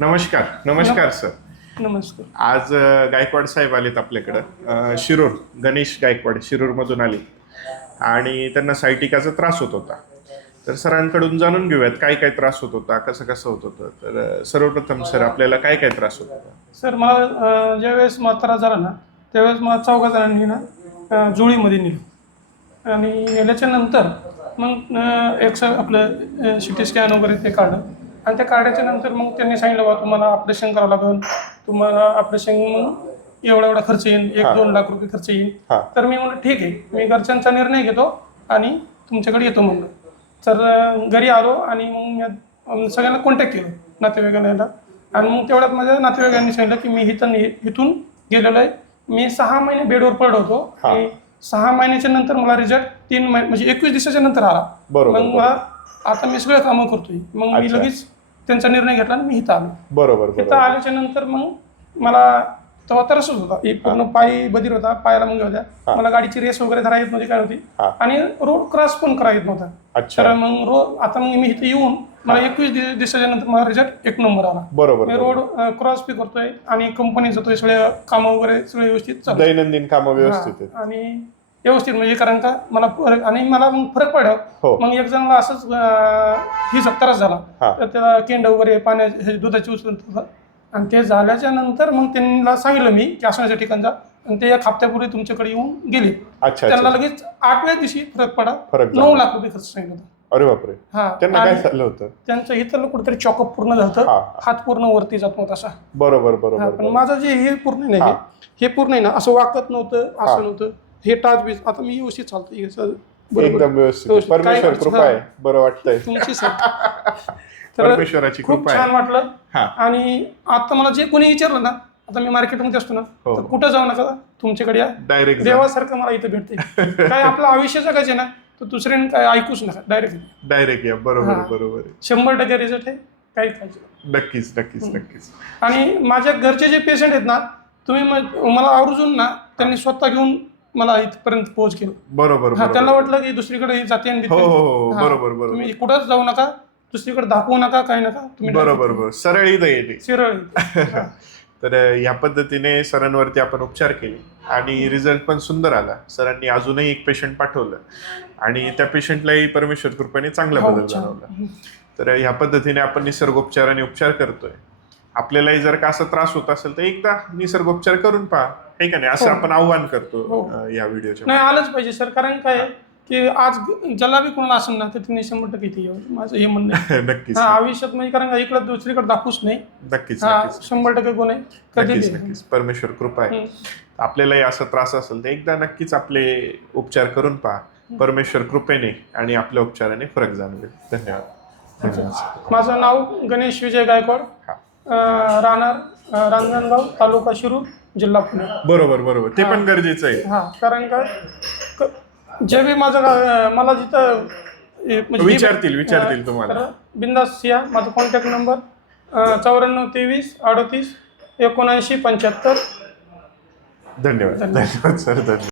नमस्कार नमस्कार सर. नमस्कार. आज गायकवाड साहेब आलेत आपल्याकडं. शिरूर गणेश गायकवाड शिरूरमधून आले आणि त्यांना सायटिकाचा त्रास होत होता. तर सरांकडून जाणून घेऊयात काय काय त्रास होत होता, कसं कसं होत होतं. तर सर्वप्रथम सर आपल्याला काय काय त्रास होत होता? सर मला ज्यावेळेस मला त्रास झाला ना त्यावेळेस मला 4 जणांनी ना जुळीमध्ये नेलं आणि नेल्याच्या नंतर मग आपलं सिटी स्कॅन वगैरे ते काढलं आणि ते काढायच्या नंतर मग त्यांनी सांगितलं बा तुम्हाला ऑपरेशन करावं लागेल, तुम्हाला ऑपरेशन मग एवढा खर्च येईल, 1-2 लाख रुपये खर्च येईल. तर मी म्हणलं ठीक आहे, मी घरच्यांचा निर्णय घेतो आणि तुमच्याकडे येतो म्हणलं. तर घरी आलो आणि मग मी सगळ्यांना कॉन्टॅक्ट केलं नातेवाईकांना आणि मग तेवढ्यात माझ्या नातेवाईकांनी सांगितलं की मी इथून गेलेलो आहे. मी 6 महिने बेडवर पडलो होतो आणि 6 महिन्याच्या नंतर मला रिझल्ट 3 महिने म्हणजे 21 दिवसाच्या नंतर आला. मग मला आता मी सगळं कामं करतोय. मग मी लगेच त्यांचा निर्णय घेतला आणि मी इथं आलो. बरोबर. इथं आल्याच्या नंतर मग मला तेव्हा तरसच होता, पूर्ण पाय बधीर होता, पायाला मग होत्या. मला गाडीची रेस वगैरे धरा येत नव्हती, काय होती आणि रोड क्रॉस पण करा येत नव्हता. तर मग आता मग मी इथे येऊन मला 21 दिवसाच्या नंतर मला रिझल्ट 1 नंबर आला. बरोबर. मी रोड क्रॉस बी करतोय आणि कंपनी जातोय, सगळे कामं वगैरे सगळे व्यवस्थित चालू, दैनंदिन कामं व्यवस्थित आणि व्यवस्थित म्हणजे कारण का मला मग फरक पडला. मग एक जणांना असंच ही त्रास झाला, तर त्याला केंड वगैरे पाण्या दुधाची उचलून आणि ते झाल्याच्या नंतर मग त्यांना सांगितलं मी की असण्याच्या ठिकाण जा आणि ते 1 हफ्त्यापूर्वी तुमच्याकडे येऊन गेले. त्यांना लगेच 8व्या दिवशी फरक पडा, 9 लाख रुपये खर्च सांगितलं होता. अरे बापरे. त्यांना काय झालं होतं? त्यांचं इथलं कुठेतरी चॉकअप पूर्ण झालं, हात पूर्ण वरती जात नव्हता असा. बरोबर. पण माझं जे हे पूर्ण नाही, हे पूर्ण आहे ना, असं वाकत नव्हतं, असं नव्हतं, हे टाच आता मी व्यवस्थित चालतो एकदम व्यवस्थित. परमेश्वर कृपा आहे, बरं वाटतंय तुमची सर. परमेश्वराची खूप छान वाटलं. आणि आता मला जे कोणी विचारलं ना, आता मी मार्केटमध्ये असतो ना, तर कुठं जाऊ नका, तुमच्याकडे या, डायरेक्ट देवासारखं मला इथं भेटते. काय आपलं आयुष्य जगायचे ना, तर दुसऱ्याने काय ऐकूच नका, डायरेक्ट या. बरोबर. 100% रिझल्ट आहे, काही खायचं. नक्कीच. आणि माझ्या घरचे जे पेशंट आहेत ना, तुम्ही मला आवर्जून ना त्यांनी स्वतः घेऊन मला इथपर्यंत पोहोच केलं. बरोबर. त्यांना वाटलं की दुसरीकडे जाते आणि बरोबर. तुम्ही कुठंच जाऊ नका, दुसरीकडे दाखवू नका, काही नका, तुम्ही बरोबर. सरळ येते. सरळ. तर ह्या पद्धतीने सरांवरती आपण उपचार केले आणि रिझल्ट पण सुंदर आला. सरांनी अजूनही 1 पेशंट पाठवलं आणि त्या पेशंटलाही परमेश्वर कृपेने चांगला बदल जाणवला. तर ह्या पद्धतीने आपण निसर्गोपचाराने उपचार करतोय. आपल्यालाही जर का असा त्रास होत असेल तर एकदा निसर्गोपचार करून पहा, हे का नाही, असं आपण आव्हान करतो या व्हिडिओच्या. नाही, आलंच पाहिजे सर. कारण काय की आज ज्याला बी कोणाला असेल ना, तर त्यांनी 100% इथे यावं, माझं हे म्हणणं आहे. नक्कीच. आयुष्यात म्हणजे कारण इकडे दुसरीकडे दाखवूच नाही. नक्कीच. 100% कोण आहे, नक्कीच. परमेश्वर कृपा आहे. आपल्यालाही असा त्रास असेल तर एकदा नक्कीच आपले उपचार करून पहा. परमेश्वर कृपेने आणि आपल्या उपचाराने फरक जाणवेल. धन्यवाद. माझं नाव गणेश विजय गायकवाड, राहणार रांजणगाव, तालुका शिरूर, जिल्हा पुणे. बरोबर. ते पण गरजेचं आहे. कारण काय जे बी मला जिथं विचारतील तुम्हाला, बिंदास या. माझा कॉन्टॅक्ट नंबर 94 23 38 79 75. धन्यवाद सर. धन्यवाद.